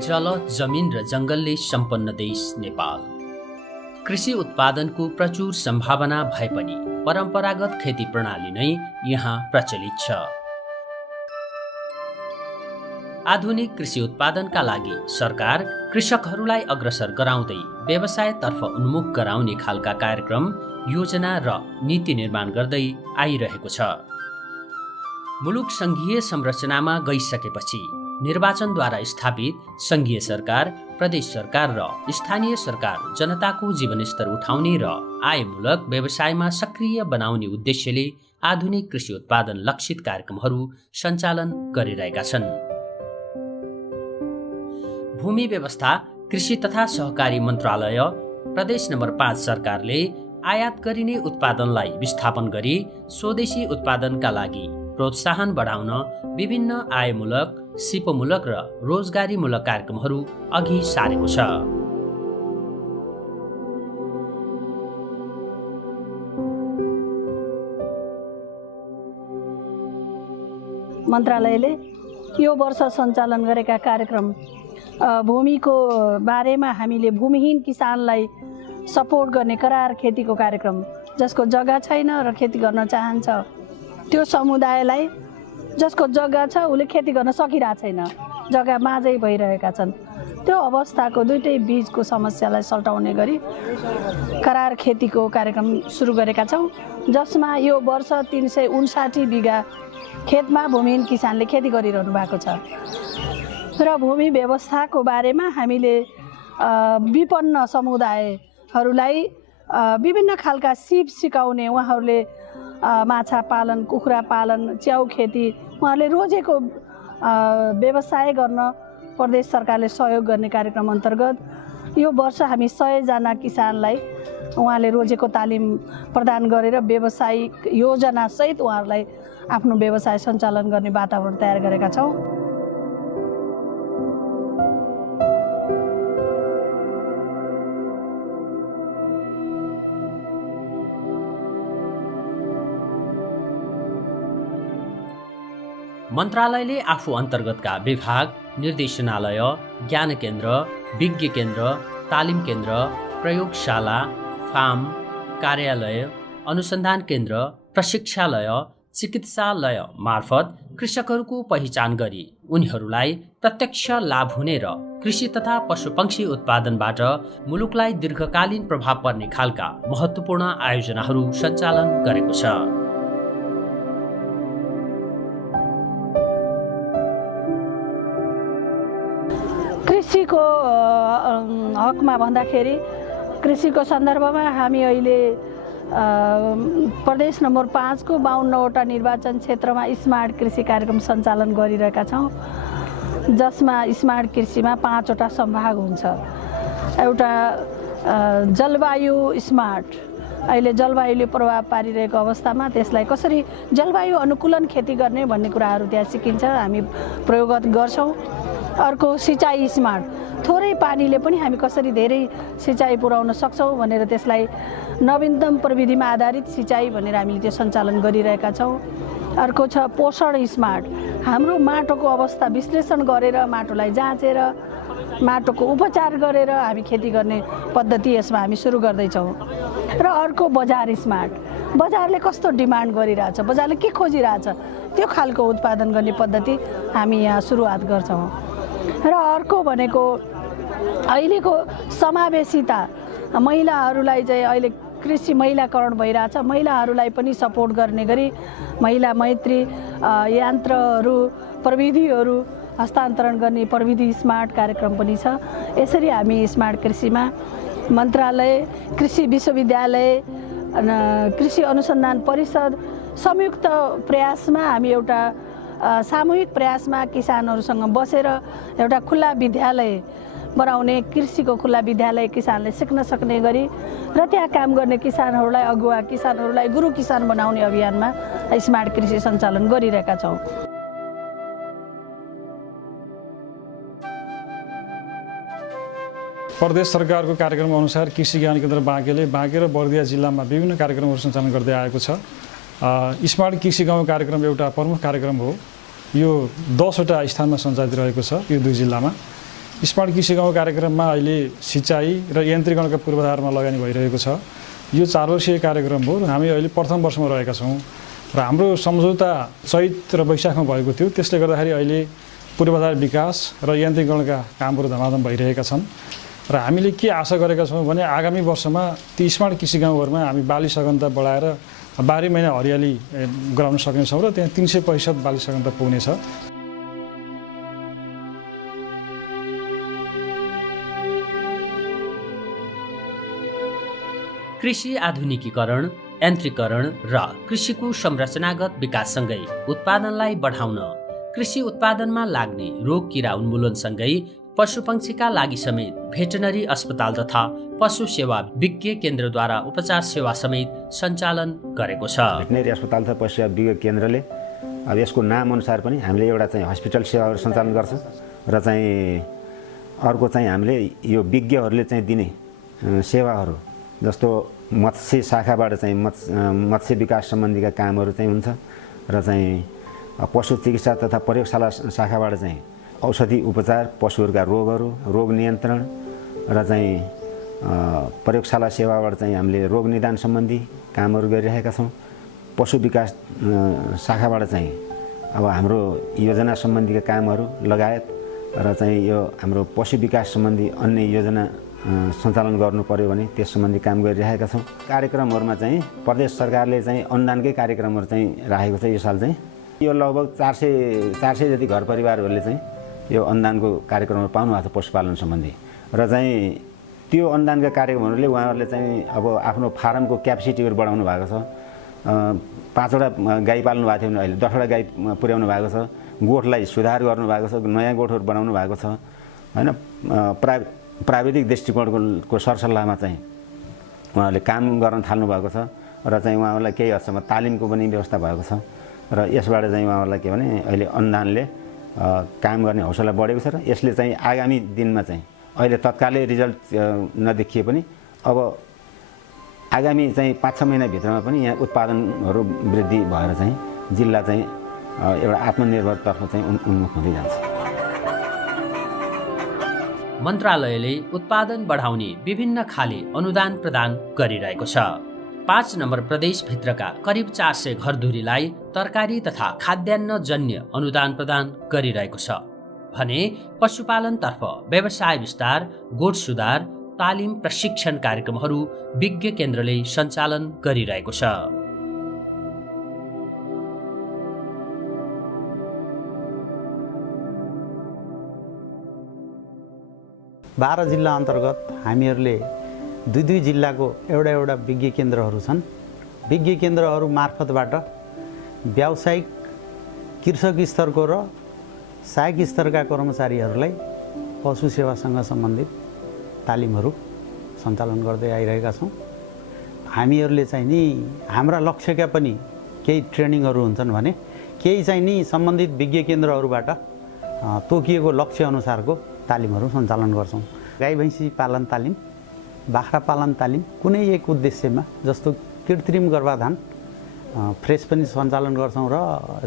जल, जमिन र जङ्गलले सम्पन्न देश नेपाल। कृषि उत्पादनको प्रचुर सम्भावना भए पनि परम्परागत खेती प्रणाली नै यहाँ प्रचलित छ। आधुनिक कृषि उत्पादनका लागि सरकार कृषकहरूलाई अग्रसर गराउँदै व्यवसायतर्फ उन्मुख गराउने खालका कार्यक्रम, योजना र नीति निर्माण गर्दै आइरहेको छ। मुलुक सङ्घीय संरचनामा गइसकेपछि निर्वाचनद्वारा स्थापित सङ्घीय सरकार, प्रदेश सरकार र स्थानीय सरकार जनताको जीवनस्तर उठाउने र आयमूलक व्यवसायमा सक्रिय बनाउने उद्देश्यले आधुनिक कृषि उत्पादन लक्षित कार्यक्रमहरू सञ्चालन गरिरहेका छन्। भूमि व्यवस्था, कृषि तथा सहकारी मन्त्रालय, प्रदेश नम्बर 5 सरकारले आयात गरिने उत्पादनलाई विस्थापन गरी स्वदेशी उत्पादनका लागि प्रोत्साहन बढाउन विभिन्न आयमूलक, सिपमूलक र रोजगारीमूलक कार्यक्रमहरू अघि सारेको छ। मन्त्रालयले यो वर्ष सञ्चालन गरेका कार्यक्रम भूमिको बारेमा हामीले भूमिहीन किसानलाई सपोर्ट गर्ने करार खेतीको कार्यक्रम, जसको जग्गा छैन र खेती गर्न चाहन्छ, त्यो समुदायलाई जसको जग्गा छ उसले खेती गर्न सकिरहेको छैन, जग्गा माझै भइरहेका छन्, त्यो अवस्थाको दुईटै बीचको समस्यालाई सल्टाउने गरी करार खेतीको कार्यक्रम सुरु गरेका छौँ, जसमा यो वर्ष 359 बिघा खेतमा भूमिहीन किसानले खेती गरिरहनु भएको छ। र भूमि व्यवस्थाको बारेमा हामीले विपन्न समुदायहरूलाई विभिन्न खालका सिप सिकाउने, उहाँहरूले माछा पालन, कुखुरा पालन, च्याउ खेती उहाँहरूले रोजेको व्यवसाय गर्न प्रदेश सरकारले सहयोग गर्ने कार्यक्रम अन्तर्गत यो वर्ष हामी 100 जना किसानलाई उहाँले रोजेको तालिम प्रदान गरेर व्यावसायिक योजना सहित उहाँहरूलाई आफ्नो व्यवसाय सञ्चालन गर्ने वातावरण तयार गरेका छौँ। मन्त्रालयले आफू अन्तर्गतका विभाग, निर्देशनालय, ज्ञान केन्द्र, विज्ञ केन्द्र, तालिम केन्द्र, प्रयोगशाला, फार्म, कार्यालय, अनुसन्धान केन्द्र, प्रशिक्षालय, चिकित्सालय मार्फत कृषकहरूको पहिचान गरी उनीहरूलाई प्रत्यक्ष लाभ हुने र कृषि तथा पशुपक्षी उत्पादनबाट मुलुकलाई दीर्घकालीन प्रभाव पर्ने खालका महत्त्वपूर्ण आयोजनाहरू सञ्चालन गरेको छ। कृषिको हकमा भन्दाखेरि कृषिको सन्दर्भमा हामी अहिले प्रदेश नम्बर 5 को 52वटा निर्वाचन क्षेत्रमा स्मार्ट कृषि कार्यक्रम सञ्चालन गरिरहेका छौँ, जसमा स्मार्ट कृषिमा 5वटा सम्भाग हुन्छ। एउटा जलवायु स्मार्ट, अहिले जलवायुले प्रभाव पारिरहेको अवस्थामा त्यसलाई कसरी जलवायु अनुकूलन खेती गर्ने भन्ने कुराहरू त्यहाँ सिकिन्छ, हामी प्रयोग गर्छौँ। अर्को सिँचाइ स्मार्ट, थोरै पानीले पनि हामी कसरी धेरै सिँचाइ पुर्याउन सक्छौँ भनेर त्यसलाई नवीनतम प्रविधिमा आधारित सिँचाइ भनेर हामीले त्यो सञ्चालन गरिरहेका छौँ। अर्को छ पोषण स्मार्ट, हाम्रो माटोको अवस्था विश्लेषण गरेर माटोलाई जाँचेर माटोको उपचार गरेर हामी खेती गर्ने पद्धति यसमा हामी सुरु गर्दैछौँ। र अर्को बजार स्मार्ट, बजारले कस्तो डिमान्ड गरिरहेछ, बजारले के खोजिरहेछ, त्यो खालको उत्पादन गर्ने पद्धति हामी यहाँ सुरुवात गर्छौँ। र अर्को भनेको अहिलेको समावेशिता, महिलाहरूलाई चाहिँ अहिले कृषि महिलाकरण भइरहेछ, महिलाहरूलाई पनि सपोर्ट गर्ने गरी महिला मैत्री यन्त्रहरू, प्रविधिहरू हस्तान्तरण गर्ने प्रविधि स्मार्ट कार्यक्रम पनि छ। यसरी हामी स्मार्ट कृषिमा मन्त्रालय, कृषि विश्वविद्यालय, कृषि अनुसन्धान परिषद संयुक्त प्रयासमा हामी एउटा सामूहिक प्रयासमा किसानहरूसँग बसेर एउटा खुल्ला विद्यालय बनाउने, कृषिको खुल्ला विद्यालय किसानले सिक्न सक्ने गरी र त्यहाँ काम गर्ने किसानहरूलाई, अगुवा किसानहरूलाई गुरु किसान बनाउने अभियानमा स्मार्ट कृषि सञ्चालन गरिरहेका छौँ। प्रदेश सरकारको कार्यक्रम अनुसार कृषि ज्ञान केन्द्र बाँके र बर्दिया जिल्लामा विभिन्न कार्यक्रमहरू सञ्चालन गर्दै आएको छ। स्मार्ट कृषि गाउँ कार्यक्रम एउटा प्रमुख कार्यक्रम हो। यो 10 वटा स्थानमा सञ्चालित रहेको छ यो दुई जिल्लामा। स्मार्ट कृषि गाउँ कार्यक्रममा अहिले सिँचाइ र यन्त्रीकरणका पूर्वाधारमा लगानी भइरहेको छ। यो 4 वर्षीय कार्यक्रम हो र हामी अहिले प्रथम वर्षमा रहेका छौँ र हाम्रो सम्झौता चैत र वैशाखमा भएको थियो। त्यसले गर्दाखेरि अहिले पूर्वाधार विकास र यन्त्रीकरणका कामहरू धमाधम भइरहेका छन् र हामीले के आशा गरेका छौँ भने आगामी वर्षमा ती स्मार्ट कृषि गाउँहरूमा हामी बाली सघनता बढाएर 12 महिना हरियाली गराउन सक्नेछौँ र त्यहाँ 300% बाली सघनता पुग्नेछ। कृषि आधुनिकीकरण, यन्त्रीकरण र कृषिको संरचनागत विकाससँगै उत्पादनलाई बढाउन, कृषि उत्पादनमा लाग्ने रोग किरा उन्मूलनसँगै पशुपक्षीका लागि समेत भेटनरी अस्पताल तथा पशु सेवा विज्ञ केन्द्रद्वारा उपचार सेवा समेत सञ्चालन गरेको छ। भेटनरी अस्पताल तथा पशु सेवा विज्ञ केन्द्रले अब यसको नाम अनुसार पनि हामीले एउटा चाहिँ हस्पिटल सेवाहरू सञ्चालन गर्छ र चाहिँ अर्को चाहिँ हामीले यो विज्ञहरूले चाहिँ दिने सेवाहरू जस्तो मत्स्य शाखाबाट चाहिँ मत्स्य विकास सम्बन्धीका कामहरू चाहिँ हुन्छ र चाहिँ पशु चिकित्सा तथा प्रयोगशाला शाखाबाट चाहिँ औषधि उपचार, पशुहरूका रोगहरू, रोग नियन्त्रण र चाहिँ प्रयोगशाला सेवाबाट चाहिँ हामीले रोग निदान सम्बन्धी कामहरू गरिरहेका छौँ। पशु विकास शाखाबाट चाहिँ अब हाम्रो योजना सम्बन्धीका कामहरू लगायत र चाहिँ यो हाम्रो पशु विकास सम्बन्धी अन्य योजना सञ्चालन गर्नु पर्यो भने त्यस सम्बन्धी काम गरिरहेका छौँ। कार्यक्रमहरूमा चाहिँ प्रदेश सरकारले चाहिँ अनुदानकै कार्यक्रमहरू चाहिँ राखेको छ। यो साल चाहिँ यो लगभग 400 जति घर परिवारहरूले चाहिँ यो अनुदानको कार्यक्रमहरू पाउनु भएको छ पशुपालन सम्बन्धी र चाहिँ त्यो अनुदानका कार्यक्रमहरूले उहाँहरूले चाहिँ अब आफ्नो फार्मको क्यापेसिटीहरू बढाउनु भएको छ। 5वटा गाई पाल्नु भएको थियो भने अहिले 10वटा गाई पुर्याउनु भएको छ। गोठलाई सुधार गर्नुभएको छ, नयाँ गोठहरू बनाउनु भएको छ होइन। प्राविधिक दृष्टिकोणको सरसल्लाहमा चाहिँ उहाँहरूले काम गर्न थाल्नु भएको छ र चाहिँ उहाँहरूलाई केही हदसम्म तालिमको पनि व्यवस्था भएको छ र यसबाट चाहिँ उहाँहरूलाई के भने अहिले अनुदानले काम गर्ने हौसला बढेको छ र यसले चाहिँ आगामी दिनमा चाहिँ अहिले तत्कालै रिजल्ट नदेखिए पनि अब आगामी चाहिँ 5-6 महिनाभित्रमा पनि यहाँ उत्पादनहरू वृद्धि भएर चाहिँ जिल्ला चाहिँ एउटा आत्मनिर्भरतर्फ चाहिँ उन्मुख हुँदै जान्छ। मन्त्रालयले उत्पादन बढाउने विभिन्न खाले अनुदान प्रदान गरिरहेको छ। 5 नम्बर प्रदेशभित्रका करिब 400 घरधुरीलाई तरकारी तथा खाद्यान्न जन्य अनुदान प्रदान गरिरहेको छ भने पशुपालनतर्फ व्यवसाय विस्तार, गोठ सुधार, तालिम प्रशिक्षण कार्यक्रमहरू विज्ञ केन्द्रले सञ्चालन गरिरहेको छ। बाह्र जिल्ला अन्तर्गत हामीहरूले 2 जिल्लाको एउटा विज्ञ केन्द्रहरू छन्। विज्ञ केन्द्रहरू मार्फतबाट व्यावसायिक कृषक स्तरको र सहायक स्तरका कर्मचारीहरूलाई पशु सेवासँग सम्बन्धित तालिमहरू सञ्चालन गर्दै आइरहेका छौँ। हामीहरूले चाहिँ नि हाम्रा लक्ष्यका पनि केही ट्रेनिङहरू हुन्छन् भने केही चाहिँ नि सम्बन्धित विज्ञ केन्द्रहरूबाट तोकिएको लक्ष्य अनुसारको तालिमहरू सञ्चालन गर्छौँ। गाई भैँसी पालन तालिम, बाख्रा पालन तालिम कुनै एक उद्देश्यमा जस्तो कृत्रिम गर्भाधान फ्रेस पनि सञ्चालन गर्छौँ र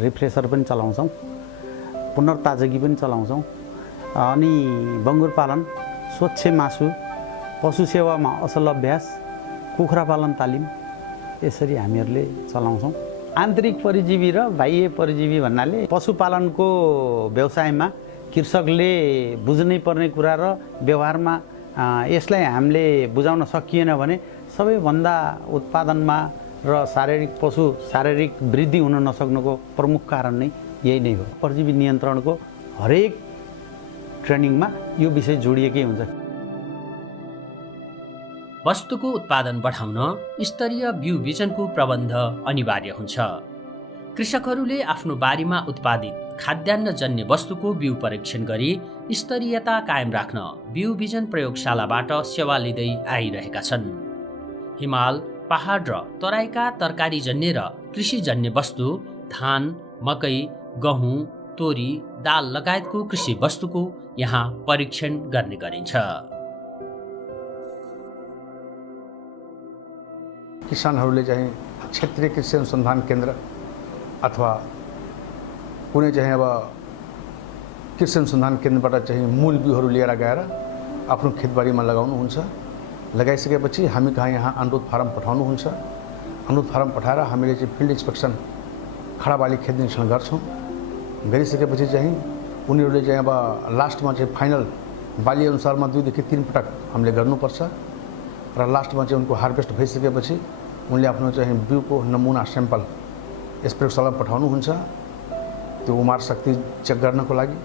रिफ्रेसर पनि चलाउँछौँ, पुनर्ताजगी पनि चलाउँछौँ। अनि बङ्गुर पालन, स्वच्छ मासु, पशु सेवामा असल अभ्यास, कुखुरा पालन तालिम यसरी हामीहरूले चलाउँछौँ। आन्तरिक परिजीवी र बाह्य परिजीवी भन्नाले पशुपालनको व्यवसायमा कृषकले बुझ्नै पर्ने कुरा र व्यवहारमा यसलाई हामीले बुझाउन सकिएन भने सबैभन्दा उत्पादनमा र शारीरिक वृद्धि हुन नसक्नुको प्रमुख कारण नै यही नै हो। परजीवी नियन्त्रणको हरेक ट्रेनिङमा यो विषय जोडिएकै हुन्छ। वस्तुको उत्पादन बढाउन स्तरीय बिउ बिजनको प्रबन्ध अनिवार्य हुन्छ। कृषकहरूले आफ्नो बारीमा उत्पादित खाद्यान्न जन्य वस्तुको बिउ परीक्षण गरी स्तरीयता कायम राख्न बिउ बिजन प्रयोगशालाबाट सेवा लिँदै आइरहेका छन्। हिमाल, पहाड र तराईका तरकारीजन्य र कृषिजन्य वस्तु, धान, मकै, गहुँ, तोरी, दाल लगायतको कृषि वस्तुको यहाँ परीक्षण गर्ने गरिन्छ। किसानहरूले चाहिँ क्षेत्रीय कृषि अनुसन्धान केन्द्र अथवा कुनै चाहिँ अब कृषि अनुसन्धान केन्द्रबाट चाहिँ मूल बिउहरू लिएर गएर आफ्नो खेतबारीमा लगाउनुहुन्छ। लगाइसकेपछि हामी कहाँ यहाँ अनुरोध फारम पठाउनुहुन्छ। अनुरोध फारम पठाएर हामीले चाहिँ फिल्ड इन्सपेक्सन खडा बाली खेत निरीक्षण गर्छौँ। गरिसकेपछि चाहिँ उनीहरूले चाहिँ अब लास्टमा चाहिँ फाइनल बाली अनुसारमा 2 देखि 3 पटक हामीले गर्नुपर्छ र लास्टमा चाहिँ उनको हार्भेस्ट भइसकेपछि उनले आफ्नो चाहिँ बिउको नमुना स्याम्पल यस प्रयोगशालामा पठाउनुहुन्छ त्यो उमार शक्ति चेक गर्नको लागि।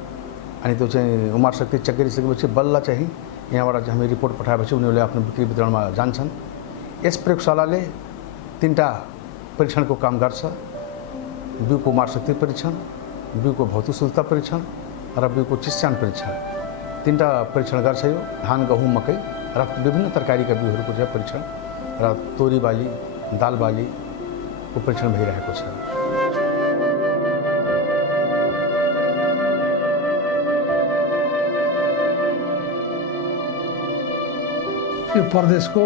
अनि त्यो चाहिँ उमार शक्ति चेक गरिसकेपछि बल्ल चाहिँ यहाँबाट चाहिँ हामी रिपोर्ट पठाएपछि उनीहरूले आफ्नो बिक्री वितरणमा जान्छन्। यस प्रयोगशालाले 3टा परीक्षणको काम गर्छ। बिउको उमार शक्ति परीक्षण, बिउको भौतिक शुद्धता परीक्षण र बिउको चिस्यान परीक्षण, 3टा परीक्षण गर्छ। यो धान, गहुँ, मकै र विभिन्न तरकारीका बिउहरूको चाहिँ परीक्षण र तोरी बाली, दाल बालीको परीक्षण भइरहेको छ। यो प्रदेशको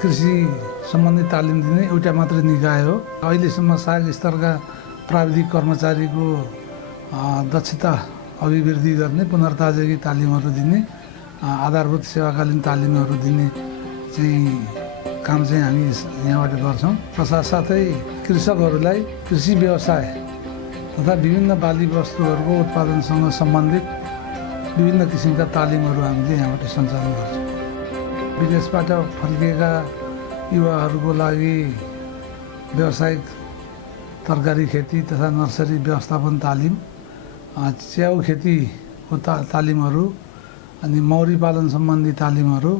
कृषि सम्बन्धी तालिम दिने एउटा मात्रै निकाय हो। अहिलेसम्म सहायक स्तरका प्राविधिक कर्मचारीको दक्षता अभिवृद्धि गर्ने, पुनर्ताजगी तालिमहरू दिने, आधारभूत सेवाकालीन तालिमहरू दिने चाहिँ काम चाहिँ हामी यहाँबाट गर्छौँ। र साथसाथै कृषकहरूलाई कृषि व्यवसाय तथा विभिन्न बाली वस्तुहरूको उत्पादनसँग सम्बन्धित विभिन्न किसिमका तालिमहरू हामीले यहाँबाट सञ्चालन गर्छौँ। विदेशबाट फर्किएका युवाहरूको लागि व्यावसायिक तरकारी खेती तथा नर्सरी व्यवस्थापन तालिम, च्याउ खेतीको तालिमहरू, अनि मौरी पालन सम्बन्धी तालिमहरू,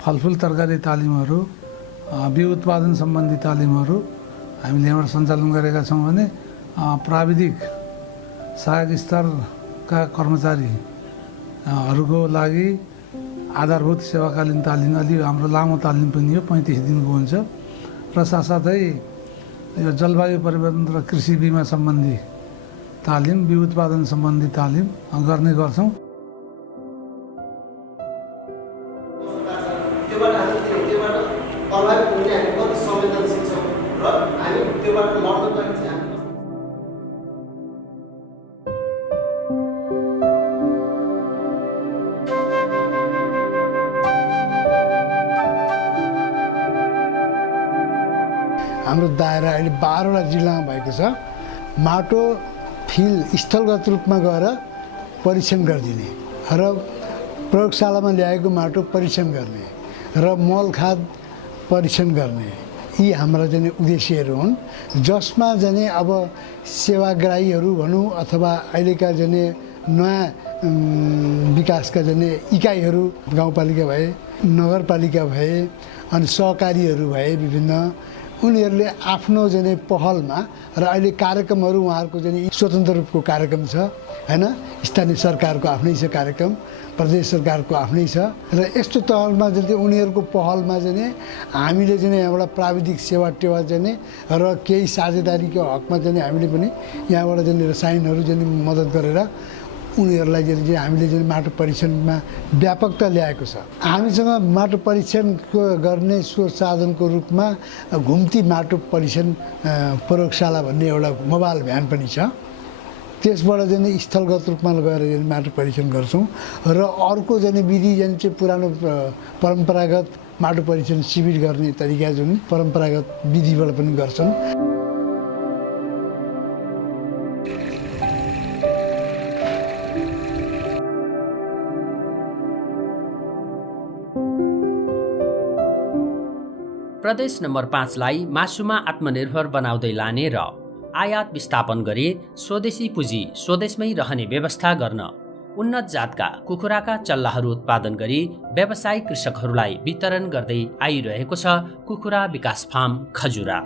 फलफुल तरकारी तालिमहरू, बिउ उत्पादन सम्बन्धी तालिमहरू हामीले यहाँबाट सञ्चालन गरेका छौँ भने प्राविधिक सहायक स्तरका कर्मचारीहरूको लागि आधारभूत सेवाकालीन तालिम अलि हाम्रो लामो तालिम पनि हो, 35 दिनको हुन्छ। र साथसाथै यो जलवायु परिवर्तन र कृषि बिमा सम्बन्धी तालिम, बिउ उत्पादन सम्बन्धी तालिम गर्ने गर्छौँ। हाम्रो दायरा अहिले 12वटा जिल्लामा भएको छ। माटो फिल्ड स्थलगत रूपमा गएर परीक्षण गरिदिने र प्रयोगशालामा ल्याएको माटो परीक्षण गर्ने र मल खाद परीक्षण गर्ने, यी हाम्रा चाहिँ उद्देश्यहरू हुन्। जसमा चाहिँ अब सेवाग्राहीहरू भनौँ अथवा अहिलेका चाहिँ नयाँ विकासका चाहिँ इकाइहरू, गाउँपालिका भए, नगरपालिका भए, अनि सहकारीहरू भए, विभिन्न उनीहरूले आफ्नो चाहिँ पहलमा र अहिले कार्यक्रमहरू उहाँहरूको चाहिँ स्वतन्त्र रूपको कार्यक्रम छ हैन। स्थानीय सरकारको आफ्नै छ कार्यक्रम, प्रदेश सरकारको आफ्नै छ र यस्तो तहमा चाहिँ उनीहरूको पहलमा चाहिँ हामीले चाहिँ यहाँबाट प्राविधिक सेवा टेवा चाहिँ र केही साझेदारीको हकमा चाहिँ हामीले पनि यहाँबाट चाहिँ रसायनहरू चाहिँ मद्दत गरेर उनीहरूलाई चाहिँ हामीले चाहिँ माटो परीक्षणमा व्यापकता ल्याएको छ। हामीसँग माटो परीक्षण गर्ने स्रोत साधनको रूपमा घुम्ती माटो परीक्षण प्रयोगशाला भन्ने एउटा मोबाइल भ्यान पनि छ। त्यसबाट चाहिँ स्थलगत रूपमा गएर चाहिँ माटो परीक्षण गर्छौँ र अर्को चाहिँ विधि चाहिँ पुरानो परम्परागत माटो परीक्षण शिविर गर्ने तरिका जुन परम्परागत विधिबाट पनि गर्छन्। प्रदेश नम्बर 5लाई मासुमा आत्मनिर्भर बनाउँदै लाने र आयात विस्थापन गरी स्वदेशी पुँजी स्वदेशमै रहने व्यवस्था गर्न उन्नत जातका कुखुराका चल्लाहरू उत्पादन गरी व्यावसायिक कृषकहरूलाई वितरण गर्दै आइरहेको छ कुखुरा विकास फार्म खजुरा।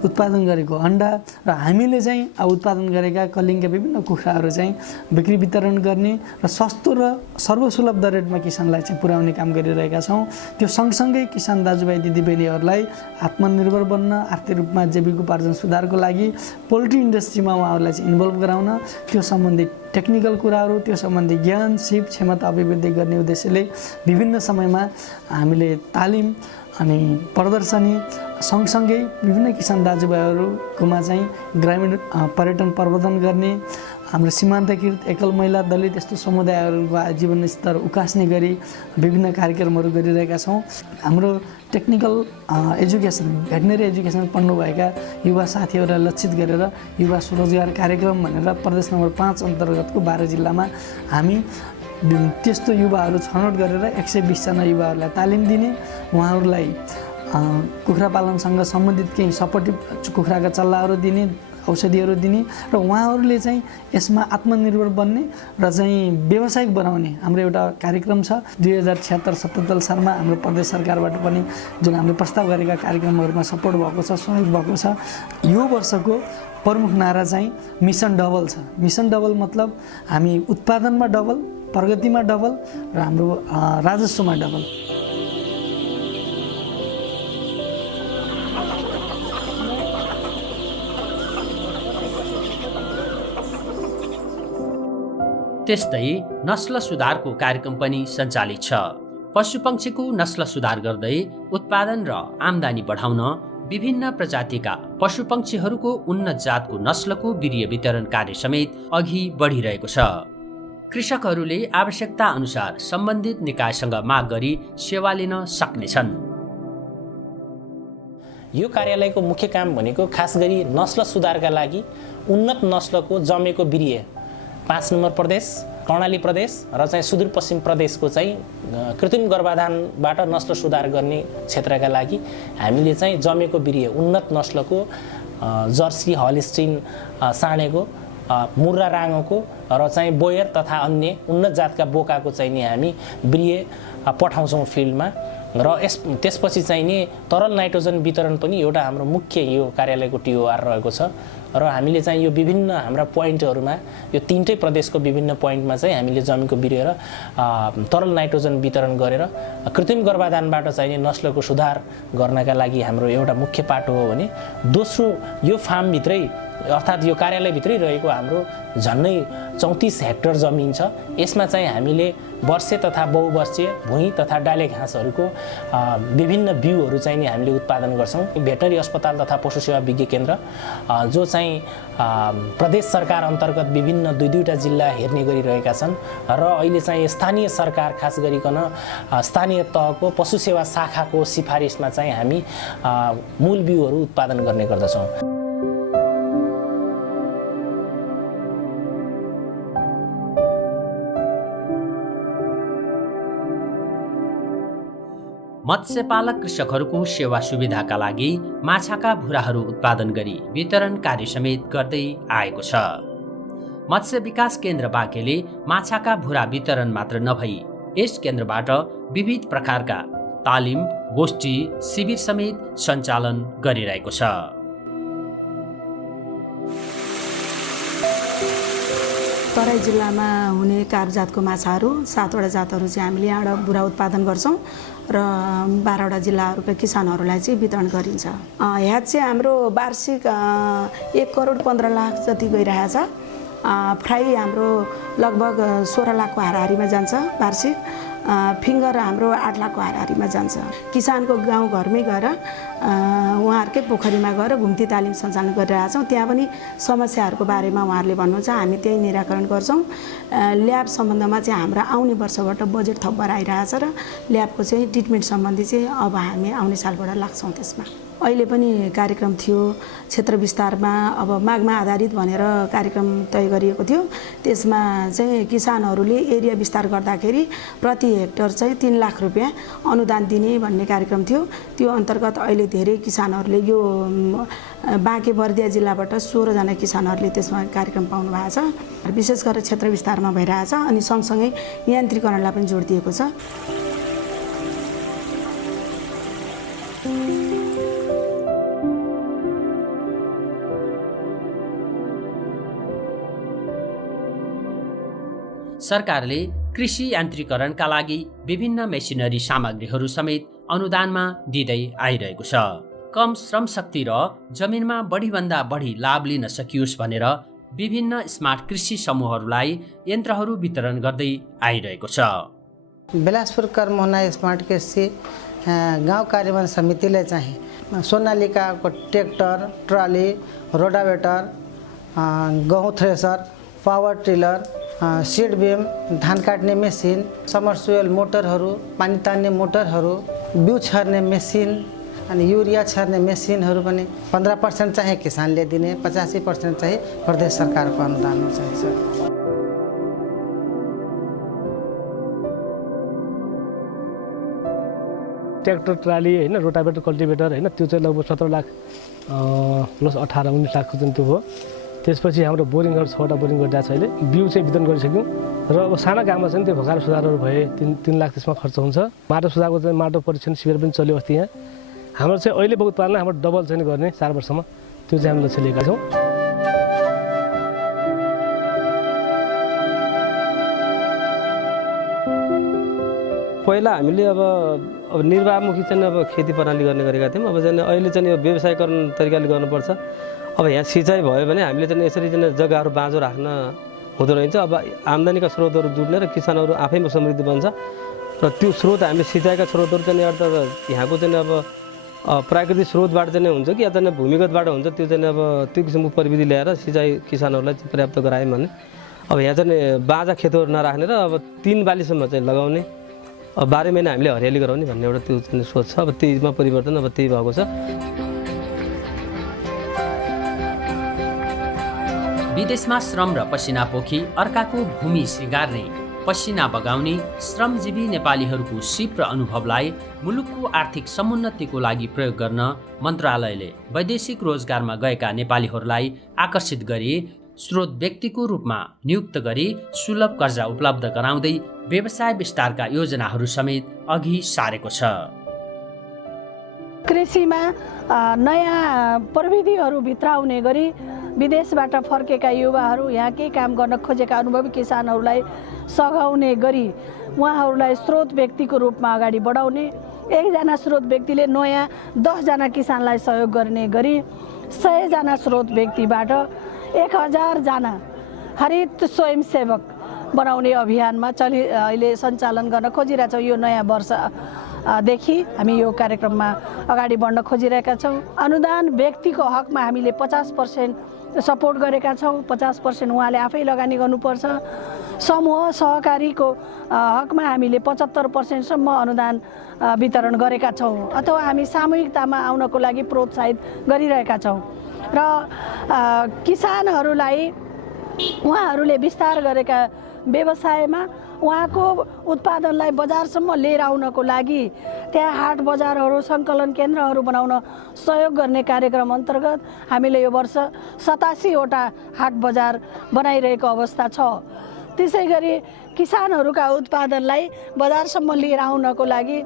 उत्पादन गरेको अन्डा र हामीले चाहिँ उत्पादन गरेका कलिङका विभिन्न कुखुराहरू चाहिँ बिक्री वितरण गर्ने र सस्तो र सर्वसुलभ रेटमा किसानलाई चाहिँ पुर्याउने काम गरिरहेका छौँ। त्यो सँगसँगै किसान दाजुभाइ दिदीबहिनीहरूलाई आत्मनिर्भर बन्न, आर्थिक रूपमा जीविकोपार्जन सुधारको लागि पोल्ट्री इन्डस्ट्रीमा उहाँहरूलाई चाहिँ इन्भल्भ गराउन, त्यो सम्बन्धी टेक्निकल कुराहरू, त्यो सम्बन्धी ज्ञान, सिप, क्षमता अभिवृद्धि गर्ने उद्देश्यले विभिन्न समयमा हामीले तालिम अनि प्रदर्शनी सँगसँगै विभिन्न किसान दाजुभाइहरूकोमा चाहिँ ग्रामीण पर्यटन प्रवर्धन गर्ने, हाम्रो सीमान्तकृत एकल महिला दलित यस्तो समुदायहरूको आजीवन स्तर उकास्ने गरी विभिन्न कार्यक्रमहरू गरिरहेका छौँ। हाम्रो टेक्निकल एजुकेसन, भेटनेरी एजुकेसन पढ्नुभएका युवा साथीहरूलाई लक्षित गरेर युवा स्वरोजगार कार्यक्रम भनेर प्रदेश नम्बर 5 अन्तर्गतको 12 जिल्लामा हामी त्यस्तो युवाहरू छनौट गरेर 120 जना युवाहरूलाई तालिम दिने, उहाँहरूलाई कुखुरा पालनसँग सम्बन्धित केही सपोर्टिभ कुखुराका चल्लाहरू दिने, औषधिहरू दिने र उहाँहरूले चाहिँ यसमा आत्मनिर्भर बन्ने र चाहिँ व्यावसायिक बनाउने हाम्रो एउटा कार्यक्रम छ। 2076-77 सालमा हाम्रो प्रदेश सरकारबाट पनि जुन हामीले प्रस्ताव गरेका कार्यक्रमहरूमा सपोर्ट भएको छ, सहयोग भएको छ। यो वर्षको प्रमुख नारा चाहिँ मिसन डबल छ। मिसन डबल मतलब हामी उत्पादनमा डबल, प्रगतिमा डबल र हाम्रो राजस्वमा डबल। त्यस्तै नस्ल सुधारको कार्यक्रम पनि सञ्चालित छ। पशुपक्षीको नस्ल सुधार गर्दै उत्पादन र आम्दानी बढाउन विभिन्न प्रजातिका पशुपक्षीहरूको उन्नत जातको नस्लको बिर्य वितरण कार्य समेत अघि बढिरहेको छ। कृषकहरूले आवश्यकता अनुसार सम्बन्धित निकायसँग माग गरी सेवा लिन सक्नेछन्। यो कार्यालयको मुख्य काम भनेको खास गरी नस्ल सुधारका लागि उन्नत नस्लको जमेको बिर्य 5 नम्बर प्रदेश, कर्णाली प्रदेश र चाहिँ सुदूरपश्चिम प्रदेशको चाहिँ कृत्रिम गर्भाधानबाट नस्ल सुधार गर्ने क्षेत्रका लागि हामीले चाहिँ जमेको बिर्य उन्नत नस्लको जर्सी, हलिस्टिन, साँडेको, मुर्रा राँगोको र चाहिँ बोयर तथा अन्य उन्नत जातका बोकाको चाहिँ नि हामी बिर्य पठाउँछौँ फिल्डमा र त्यसपछि चाहिँ नि तरल नाइट्रोजन वितरण पनि एउटा हाम्रो मुख्य यो कार्यालयको टिओआर रहेको छ र हामीले चाहिँ यो विभिन्न हाम्रा पोइन्टहरूमा यो 3टै प्रदेशको विभिन्न पोइन्टमा चाहिँ हामीले जमीको बिर्य र तरल नाइट्रोजन वितरण गरेर कृत्रिम गर्भाधानबाट चाहिँ नस्लको सुधार गर्नका लागि हाम्रो एउटा मुख्य पाटो हो भने दोस्रो यो फार्मभित्रै अर्थात् यो कार्यालयभित्रै रहेको हाम्रो झन्नै 34 हेक्टर जमिन छ। यसमा चाहिँ हामीले वर्षे तथा बहुवर्षीय भुइँ तथा डाले घाँसहरूको विभिन्न बिउहरू चाहिँ नि हामीले उत्पादन गर्छौँ। भेटनरी अस्पताल तथा पशु सेवा विज्ञ केन्द्र जो चाहिँ प्रदेश सरकार अन्तर्गत विभिन्न 2-2टा जिल्ला हेर्ने गरिरहेका छन् र अहिले चाहिँ स्थानीय सरकार खास गरिकन स्थानीय तहको पशु सेवा शाखाको सिफारिसमा चाहिँ हामी मूल बिउहरू उत्पादन गर्ने गर्दछौँ। मत्स्यपालक कृषकहरूको सेवा सुविधाका लागि माछाका भुराहरू उत्पादन गरी वितरण कार्य समेत गर्दै आएको छ। मत्स्य विकास केन्द्र बाँकेले माछाका भुरा वितरण मात्र नभई यस केन्द्रबाट विविध प्रकारका तालिम, गोष्ठी, शिविर समेत सञ्चालन गरिरहेको छ। तराई जिल्लामा हुने काभजातको माछाहरू 7वटा जातहरू चाहिँ हामीले यहाँबाट भुरा उत्पादन गर्छौँ र 12वटा जिल्लाहरूका किसानहरूलाई चाहिँ वितरण गरिन्छ। ह्याच चाहिँ हाम्रो वार्षिक 1 करोड 15 लाख जति गइरहेछ। फ्राई हाम्रो लगभग 16 लाखको हाराहारीमा जान्छ वार्षिक। फिङ्गर हाम्रो 8 लाखको हाराहारीमा जान्छ। किसानको गाउँघरमै गएर उहाँहरूकै पोखरीमा गएर घुम्ती तालिम सञ्चालन गरिरहेछौँ। त्यहाँ पनि समस्याहरूको बारेमा उहाँहरूले भन्नुहुन्छ, हामी त्यही निराकरण गर्छौँ। ल्याब सम्बन्धमा चाहिँ हाम्रो आउने वर्षबाट बजेट थप भएर आइरहेछ र ल्याबको चाहिँ ट्रिटमेन्ट सम्बन्धी चाहिँ अब हामी आउने सालबाट लाग्छौँ त्यसमा। अहिले पनि कार्यक्रम थियो क्षेत्र विस्तारमा, अब मागमा आधारित भनेर कार्यक्रम तय गरिएको थियो। त्यसमा चाहिँ किसानहरूले एरिया विस्तार गर्दाखेरि प्रति हेक्टर चाहिँ 3 लाख रुपियाँ अनुदान दिने भन्ने कार्यक्रम थियो। त्यो अन्तर्गत अहिले धेरै किसानहरूले यो बाँके बर्दिया जिल्लाबाट 16 जना किसानहरूले त्यसमा कार्यक्रम पाउनु भएको छ। विशेष गरेर क्षेत्र विस्तारमा भइरहेछ अनि सँगसँगै यान्त्रिकरणलाई पनि जोड दिएको छ। सरकारले कृषि यान्त्रिकरणका लागि विभिन्न मेसिनरी सामग्रीहरू समेत अनुदानमा दिँदै आइरहेको छ। कम श्रम शक्ति र जमिनमा बढीभन्दा बढी लाभ लिन सकियोस् भनेर विभिन्न स्मार्ट कृषि समूहहरूलाई यन्त्रहरू वितरण गर्दै आइरहेको छ। बिलासपुर कर्मोहना स्मार्ट कृषि गाउँ कार्यान्वयन समितिले चाहिँ सोनालिकाको ट्र्याक्टर, ट्रली, रोटावेटर, गहुँ थ्रेसर, पावर टिलर, सिड बिम, धान काट्ने मेसिन, समरसुएल मोटरहरू, पानी तान्ने मोटरहरू, बिउ छर्ने मेसिन अनि युरिया छर्ने मेसिनहरू पनि 15% चाहिँ किसानले दिने, 85% चाहिँ प्रदेश सरकारको अनुदानमा चाहिन्छ। ट्र्याक्टर, ट्राली होइन, रोटावेटर, कल्टिभेटर होइन, त्यो चाहिँ लगभग 17 लाख प्लस 18-19 लाखको चाहिँ त्यो भयो। त्यसपछि हाम्रो बोरिङहरू 6वटा बोरिङ गरिरहेको छ अहिले। बिउ चाहिँ वितरण गरिसक्यौँ र अब साना काममा चाहिँ त्यो भकार सुधारहरू भए 3 लाख त्यसमा खर्च हुन्छ। माटो सुधारको चाहिँ माटो परीक्षण शिविर पनि चल्यो अस्ति यहाँ। हाम्रो चाहिँ अहिलेको उत्पादन हाम्रो डबल चाहिँ गर्ने 4 वर्षमा, त्यो चाहिँ हामीले लक्ष्य लिएका छौँ। पहिला हामीले अब निर्वाहमुखी चाहिँ अब खेती प्रणाली गर्ने गरेका थियौँ। अब चाहिँ अहिले चाहिँ यो व्यवसायीकरण तरिकाले गर्नुपर्छ। अब यहाँ सिँचाइ भयो भने हामीले चाहिँ यसरी चाहिँ जग्गाहरू बाँझो राख्न हुँदो रहेछ। अब आम्दानीका स्रोतहरू जुट्ने र किसानहरू आफैमा समृद्धि बन्छ र त्यो स्रोत हामीले सिँचाइका स्रोतहरू चाहिँ अर्थात् यहाँको चाहिँ अब प्राकृतिक स्रोतबाट चाहिँ हुन्छ कि या चाहिँ भूमिगतबाट हुन्छ, त्यो चाहिँ अब त्यो किसिमको प्रविधि ल्याएर सिँचाइ किसानहरूलाई पर्याप्त गरायौँ भने अब यहाँ चाहिँ बाँझा खेतहरू नराख्ने र अब 3 बालीसम्म चाहिँ लगाउने, अब 12 महिना हामीले हरियाली गराउने भन्ने एउटा त्यो चाहिँ सोच छ। अब त्यहीमा परिवर्तन अब त्यही भएको छ। विदेशमा श्रम र पसिना पोखी अर्काको भूमि सिँगार्ने, पसिना बगाउने श्रमजीवी नेपालीहरूको सिप र अनुभवलाई मुलुकको आर्थिक समुन्नतिको लागि प्रयोग गर्न मन्त्रालयले वैदेशिक रोजगारमा गएका नेपालीहरूलाई आकर्षित गरी स्रोत व्यक्तिको रूपमा नियुक्त गरी सुलभ कर्जा उपलब्ध गराउँदै व्यवसाय विस्तारका योजनाहरू समेत अघि सारेको छ। कृषिमा नयाँ प्रविधिहरू भित्राउने गरी विदेशबाट फर्केका युवाहरू यहाँ केही काम गर्न खोजेका अनुभवी किसानहरूलाई सघाउने गरी उहाँहरूलाई स्रोत व्यक्तिको रूपमा अगाडि बढाउने, एकजना स्रोत व्यक्तिले नयाँ 10 जना किसानलाई सहयोग गर्ने गरी 100 जना स्रोत व्यक्तिबाट 1000 जना हरित स्वयंसेवक बनाउने अभियानमा अहिले सञ्चालन गर्न खोजिरहेछौँ। यो नयाँ वर्षदेखि हामी यो कार्यक्रममा अगाडि बढ्न खोजिरहेका छौँ। अनुदान व्यक्तिको हकमा हामीले 50% सपोर्ट गरेका छौँ, 50% उहाँले आफै लगानी गर्नुपर्छ। समूह सहकारीको हकमा हामीले 75% सम्म अनुदान वितरण गरेका छौँ अथवा हामी सामूहिकतामा आउनको लागि प्रोत्साहित गरिरहेका छौँ र किसानहरूलाई उहाँहरूले विस्तार गरेका व्यवसायमा उहाँको उत्पादनलाई बजारसम्म लिएर आउनको लागि त्यहाँ हाट बजारहरू, सङ्कलन केन्द्रहरू बनाउन सहयोग गर्ने कार्यक्रम अन्तर्गत हामीले यो वर्ष 87 वटा हाट बजार बनाइरहेको अवस्था छ। त्यसै गरी किसानहरूका उत्पादनलाई बजारसम्म लिएर आउनको लागि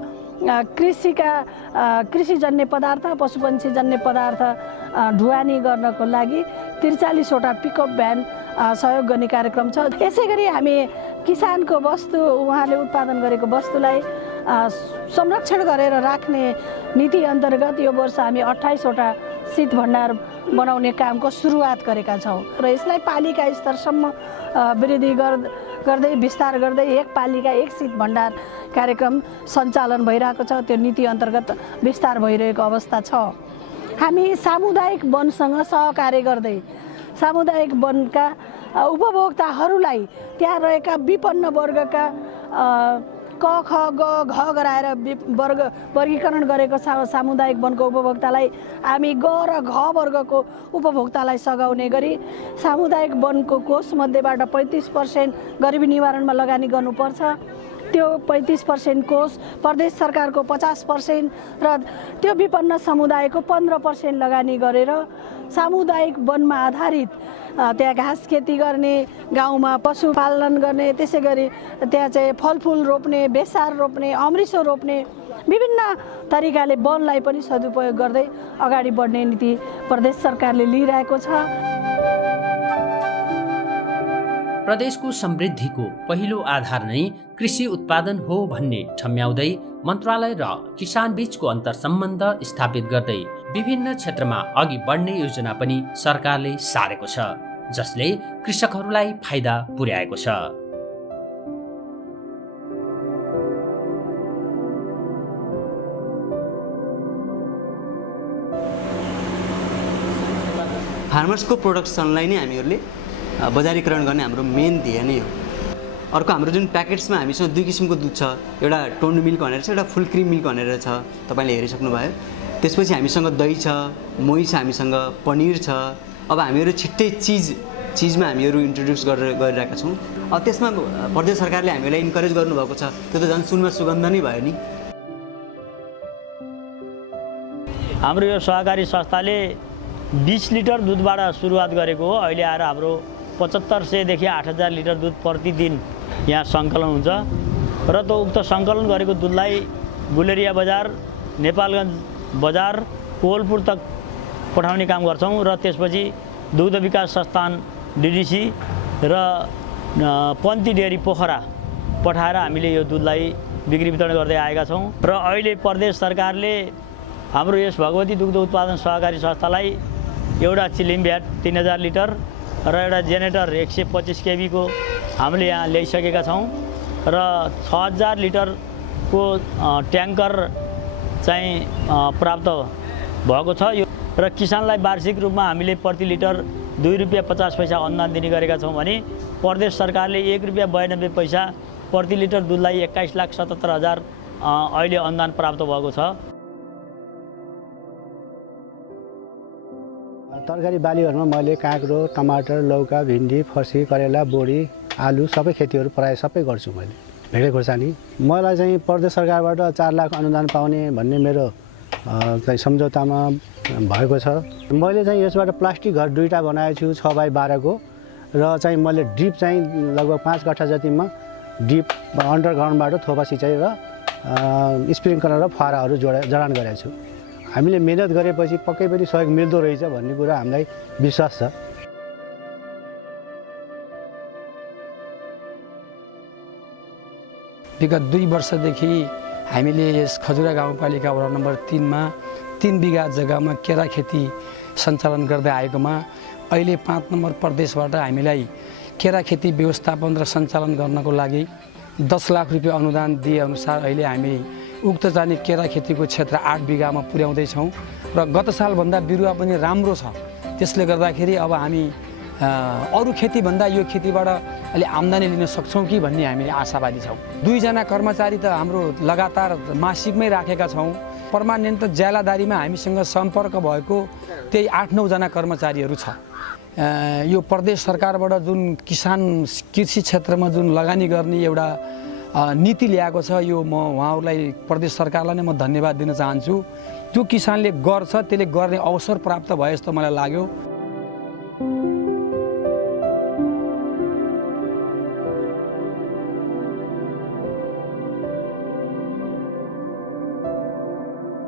कृषिजन्य पदार्थ, पशुपन्छीजन्य पदार्थ ढुवानी गर्नको लागि 43 वटा पिकअप भ्यान सहयोग गर्ने कार्यक्रम छ। यसै गरी हामी किसानको वस्तु, उहाँले उत्पादन गरेको वस्तुलाई संरक्षण गरेर राख्ने नीति अन्तर्गत यो वर्ष हामी 28 वटा शीत भण्डार बनाउने कामको सुरुवात गरेका छौँ र यसलाई पालिका स्तरसम्म वृद्धि गर्दै विस्तार गर्दै 1 पालिका 1 शीत भण्डार कार्यक्रम सञ्चालन भइरहेको छ। त्यो नीति अन्तर्गत विस्तार भइरहेको अवस्था छ। हामी सामुदायिक वनसँग सहकार्य गर्दै सामुदायिक वनका उपभोक्ताहरूलाई त्यहाँ रहेका विपन्न वर्गका क ख ग घ गराएर वर्गीकरण गरेको सामुदायिक वनको उपभोक्तालाई हामी ग र घ वर्गको उपभोक्तालाई सघाउने गरी सामुदायिक वनको कोषमध्येबाट 35% गरिबी निवारणमा लगानी गर्नुपर्छ। त्यो 35% कोष प्रदेश सरकारको 50% र त्यो विपन्न समुदायको 15% लगानी गरेर सामुदायिक वनमा आधारित त्यहाँ घाँस खेती गर्ने, गाउँमा पशुपालन गर्ने, त्यसै गरी त्यहाँ चाहिँ फलफुल रोप्ने, बेसार रोप्ने, अमृसो रोप्ने, विभिन्न तरिकाले वनलाई पनि सदुपयोग गर्दै अगाडि बढ्ने नीति प्रदेश सरकारले लिइरहेको छ। प्रदेशको समृद्धिको पहिलो आधार नै कृषि उत्पादन हो भन्ने ठम्याउँदै मन्त्रालय र किसान बीचको अन्तर्सम्बन्ध स्थापित गर्दै विभिन्न क्षेत्रमा अघि बढ्ने योजना पनि सरकारले सारेको छ, जसले कृषकहरूलाई फाइदा पुर्याएको छ। फार्मर्सको प्रोडक्सनलाई नै हामीहरूले बजारीकरण गर्ने हाम्रो मेन ध्येय नै हो। अर्को हाम्रो जुन प्याकेट्समा हामीसँग 2 किसिमको दुध छ, एउटा टोन्ड मिल्क भनेर छ, एउटा फुल क्रिम मिल्क भनेर छ, तपाईँले हेरिसक्नुभयो। त्यसपछि हामीसँग दही छ, मोही छ, हामीसँग पनिर छ। अब हामीहरू छिट्टै चिजमा हामीहरू इन्ट्रोड्युस गरिरहेका छौँ। अब त्यसमा प्रदेश सरकारले हामीलाई इन्करेज गर्नुभएको छ, त्यो त झन् सुनमा सुगन्ध नै भयो नि। हाम्रो यो सहकारी संस्थाले 20 लिटर दुधबाट सुरुवात गरेको हो। अहिले आएर हाम्रो 7500 देखि 8000 लिटर दुध प्रतिदिन यहाँ सङ्कलन हुन्छ र त्यो उक्त सङ्कलन गरेको दुधलाई गुलेरिया बजार, नेपालगञ्ज बजार, कोवलपुर तक पठाउने काम गर्छौँ र त्यसपछि दुग्ध विकास संस्थान डिडिसी र पन्ती डेरी पोखरा पठाएर हामीले यो दुधलाई बिक्री वितरण गर्दै आएका छौँ। र अहिले प्रदेश सरकारले हाम्रो यस भगवती दुग्ध उत्पादन सहकारी संस्थालाई एउटा चिलिम भ्याट 3000 लिटर र एउटा जेनेरेटर 125 केबी को हामीले यहाँ ल्याइसकेका छौँ र 6000 लिटरको ट्याङ्कर चाहिँ प्राप्त भएको छ। यो र किसानलाई वार्षिक रूपमा हामीले प्रति लिटर ₹2.50 अनुदान दिने गरेका छौँ भने प्रदेश सरकारले ₹1.92 प्रति लिटर दुधलाई 21,77,000 अहिले अनुदान प्राप्त भएको छ। तरकारी बालीहरूमा मैले काँक्रो, टमाटर, लौका, भिन्डी, फर्सी, करेला, बोडी, आलु सबै खेतीहरू प्रायः सबै गर्छु मैले। भेडे खोर्सानी मलाई चाहिँ प्रदेश सरकारबाट 4 लाख अनुदान पाउने भन्ने मेरो चाहिँ सम्झौतामा भएको छ। मैले चाहिँ यसबाट प्लास्टिक घर 2टा बनाएको छु 6x12 को र चाहिँ मैले ड्रिप चाहिँ लगभग 5 कट्ठा जतिमा ड्रिप अन्डरग्राउन्डबाट थोपा सिँचाइ र स्प्रिङ्कलर र फुवाराहरू जडान गरेको छु। हामीले मेहनत गरेपछि पक्कै पनि सहयोग मिल्दो रहेछ भन्ने कुरा हामीलाई विश्वास छ। विगत 2 वर्षदेखि हामीले यस खजुरा गाउँपालिका वडा नम्बर 3 मा 3 बिघा जग्गामा केरा खेती सञ्चालन गर्दै आएकोमा अहिले 5 नम्बर प्रदेशबाट हामीलाई केरा खेती व्यवस्थापन र सञ्चालन गर्नको लागि 10 लाख रुपियाँ अनुदान दिए अनुसार अहिले हामी उक्त चाहिँ केरा खेतीको क्षेत्र 8 बिघामा पुर्याउँदैछौँ र गत सालभन्दा बिरुवा पनि राम्रो छ। त्यसले गर्दाखेरि अब हामी अरू खेतीभन्दा यो खेतीबाट अलि आम्दानी लिन सक्छौँ कि भन्ने हामीले आशावादी छौँ। 2 जना कर्मचारी त हाम्रो लगातार मासिकमै राखेका छौँ। पर्मानेन्ट ज्यालादारीमा हामीसँग सम्पर्क भएको त्यही 8-9 जना कर्मचारीहरू छ। यो प्रदेश सरकारबाट जुन किसान कृषि क्षेत्रमा जुन लगानी गर्ने एउटा नीति ल्याएको छ, यो म उहाँहरूलाई प्रदेश सरकारलाई नै म धन्यवाद दिन चाहन्छु। जो किसानले गर्छ त्यसले गर्ने अवसर प्राप्त भयो जस्तो मलाई लाग्यो।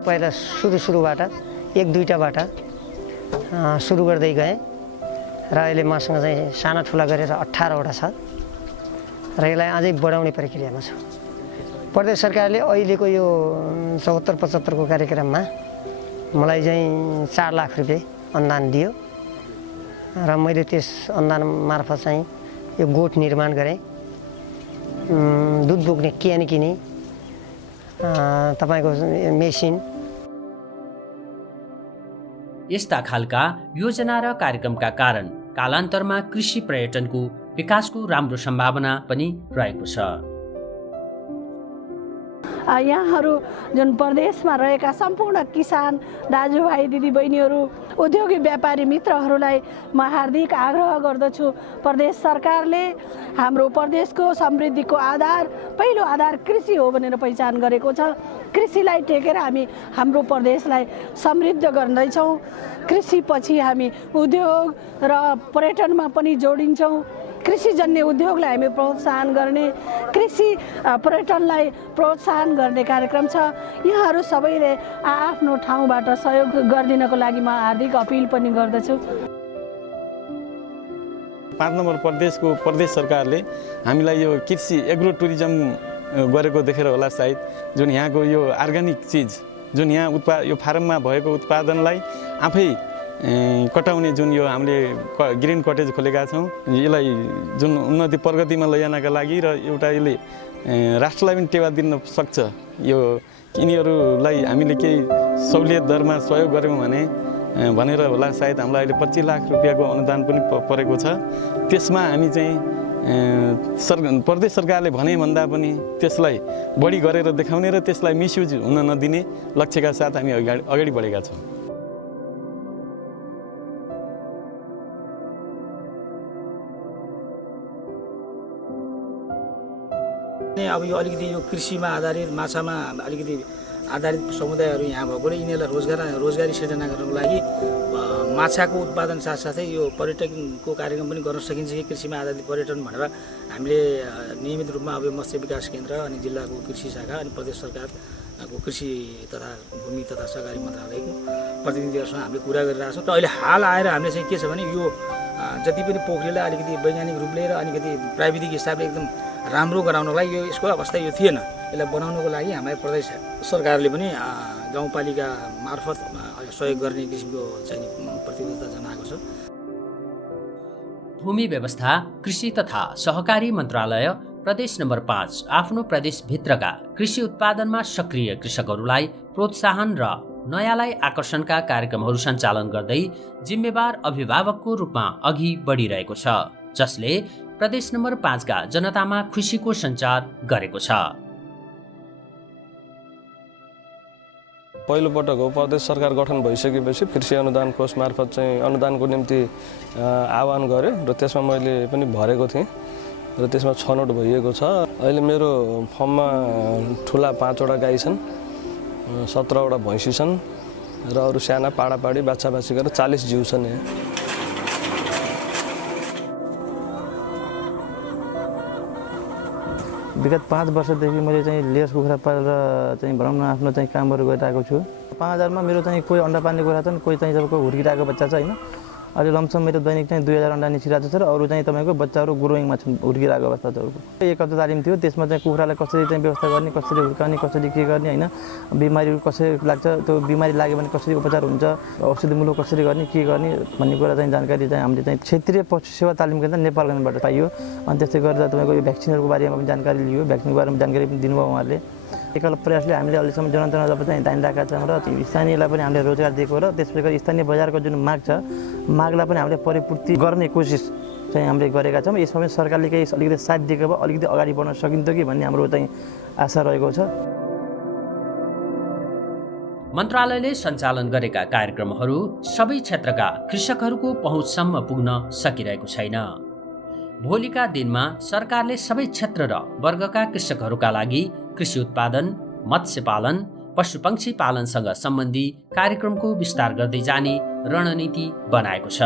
पहिला सुरुबाट 1-2टाबाट सुरु गर्दै गएँ र अहिले मसँग चाहिँ साना ठुला गरेर 18वटा छ र यसलाई अझै बढाउने प्रक्रियामा छु। प्रदेश सरकारले अहिलेको यो 74-75 को कार्यक्रममा मलाई चाहिँ 4 लाख रुपियाँ अनुदान दियो र मैले त्यस अनुदान मार्फत चाहिँ यो गोठ निर्माण गरेँ, दुध बोक्ने क्यान किने, तपाईँको मेसिन। यस्ता खालका योजना र कार्यक्रमका कारण कालान्तरमा कृषि पर्यटनको विकासको राम्रो सम्भावना पनि रहेको छ। यहाँहरू जुन प्रदेशमा रहेका सम्पूर्ण किसान दाजुभाइ दिदीबहिनीहरू, उद्योगी व्यापारी मित्रहरूलाई म हार्दिक आग्रह गर्दछु, प्रदेश सरकारले हाम्रो प्रदेशको समृद्धिको आधार, पहिलो आधार कृषि हो भनेर पहिचान गरेको छ। कृषिलाई टेकेर हामी हाम्रो प्रदेशलाई समृद्ध गर्दैछौँ। कृषिपछि हामी उद्योग र पर्यटनमा पनि जोडिन्छौँ। कृषिजन्य उद्योगलाई हामी प्रोत्साहन गर्ने, कृषि पर्यटनलाई प्रोत्साहन गर्ने कार्यक्रम छ। यहाँहरू सबैले आफ्नो ठाउँबाट सहयोग गरिदिनको लागि म हार्दिक अपिल पनि गर्दछु। 5 नम्बर प्रदेशको प्रदेश सरकारले हामीलाई यो कृषि एग्रो टुरिज्म गरेको देखेर होला सायद, जुन यहाँको यो अर्ग्यानिक चिज जुन यहाँ यो फार्ममा भएको उत्पादनलाई आफै कटाउने जुन यो हामीले ग्रिन कटेज खोलेका छौँ, यसलाई जुन उन्नति प्रगतिमा लैजानका लागि र एउटा यसले राष्ट्रलाई पनि टेवा दिन सक्छ। यो यिनीहरूलाई हामीले केही सहुलियत दरमा सहयोग गऱ्यौँ भने भनेर होला सायद हामीलाई अहिले 25 लाख रुपियाँको अनुदान पनि परेको छ। त्यसमा हामी चाहिँ प्रदेश सरकारले भनेभन्दा पनि त्यसलाई बढी गरेर देखाउने र त्यसलाई मिसयुज हुन नदिने लक्ष्यका साथ हामी अगाडि बढेका छौँ। अब यो अलिकति यो कृषिमा आधारित माछामा अलिकति आधारित समुदायहरू यहाँ भएकोले यिनीहरूलाई रोजगारी सिर्जना गर्नको लागि माछाको उत्पादन साथसाथै यो पर्यटनको कार्यक्रम पनि गर्न सकिन्छ कि कृषिमा आधारित पर्यटन भनेर हामीले नियमित रूपमा अब मत्स्य विकास केन्द्र अनि जिल्लाको कृषि शाखा अनि प्रदेश सरकारको कृषि तथा भूमि तथा सहकारी मन्त्रालयको प्रतिनिधिहरूसँग हामीले कुरा गरिरहेका छौँ। र अहिले हाल आएर हामीले चाहिँ के छ भने यो जति पनि पोखरीलाई अलिकति वैज्ञानिक रूपले र अलिकति प्राविधिक हिसाबले एकदम राम्रो गराउनलाई यसको अवस्था यो थिएन। यसलाई बनाउनको लागि हाम्रो प्रदेश सरकारले पनि गाउँपालिका मार्फत सहयोग गर्ने किसिमको चाहिँ प्रतिबद्धता जनाएको छ। भूमि व्यवस्था कृषि तथा सहकारी मन्त्रालय प्रदेश नम्बर 5 आफ्नो प्रदेशभित्रका कृषि उत्पादनमा सक्रिय कृषकहरूलाई प्रोत्साहन र नयाँलाई आकर्षणका कार्यक्रमहरू सञ्चालन गर्दै जिम्मेवार अभिभावकको रूपमा अघि बढिरहेको छ, जसले प्रदेश नम्बर 5 का जनतामा खुसीको सञ्चार गरेको छ। पहिलोपटक हो प्रदेश सरकार गठन भइसकेपछि कृषि अनुदान कोष मार्फत चाहिँ अनुदानको निम्ति आह्वान गर्यो र त्यसमा मैले पनि भरेको थिएँ र त्यसमा छनौट भइएको छ। अहिले मेरो फर्ममा ठुला 5वटा गाई छन्, 17वटा भैँसी छन् र अरू साना पाडापाडी बाछाबाछी गरेर 40 जिउ छन् यहाँ। विगत 5 वर्षदेखि मैले चाहिँ लेस कुखुरा पालेर चाहिँ भनौँ न आफ्नो चाहिँ कामहरू गरिरहेको छु। 5000 मा मेरो चाहिँ कोही अन्डा पाल्ने कुरा छन्, कोही चाहिँ तपाईँको हुर्किरहेको बच्चा छ होइन। अहिले लमसम मेरो दैनिक चाहिँ 2000 अन्डा निस्किरहेको छ र अरू चाहिँ तपाईँको बच्चाहरू ग्रोइङमा छन्, हुर्किरहेको अवस्था छ। एक हप्ता तालिम थियो, त्यसमा चाहिँ कुखुरालाई कसरी चाहिँ व्यवस्था गर्ने, कसरी हुर्काउने, कसरी के गर्ने होइन, बिमारीहरू कसरी लाग्छ, त्यो बिमारी लाग्यो भने कसरी उपचार हुन्छ, औषधिमूलक कसरी गर्ने, के गर्ने भन्ने कुरा चाहिँ जानकारी चाहिँ हामीले चाहिँ क्षेत्रीय पशु सेवा तालिम केन्द्र नेपाल गभर्नमेन्टबाट पाइयो। अनि त्यस्तै गरेर तपाईँको यो भ्याक्सिनहरूको बारेमा पनि जानकारी लियो, भ्याक्सिनको बारेमा जानकारी पनि दिनुभयो उहाँहरूले। एकल प्रयासले हामीले अहिलेसम्म जनतामा जब चाहिँ धानिरहेका छौँ र स्थानीयलाई पनि हामीले रोजगार दिएको र त्यसपछि गरी स्थानीय बजारको जुन माग छ, मागलाई पनि हामीले परिपूर्ति गर्ने कोसिस चाहिँ हामीले गरेका छौँ। यसमा पनि सरकारले केही अलिकति साथ दिएको भए अलिकति अगाडि बढ्न सकिन्थ्यो कि भन्ने हाम्रो चाहिँ आशा रहेको छ। मन्त्रालयले सञ्चालन गरेका कार्यक्रमहरू सबै क्षेत्रका कृषकहरूको पहुँचसम्म पुग्न सकिरहेको छैन। भोलिका दिनमा सरकारले सबै क्षेत्र र वर्गका कृषकहरूका लागि कृषि उत्पादन, मत्स्य पालन, पशुपक्षी पालनसँग सम्बन्धी कार्यक्रमको विस्तार गर्दै जाने रणनीति बनाएको छ।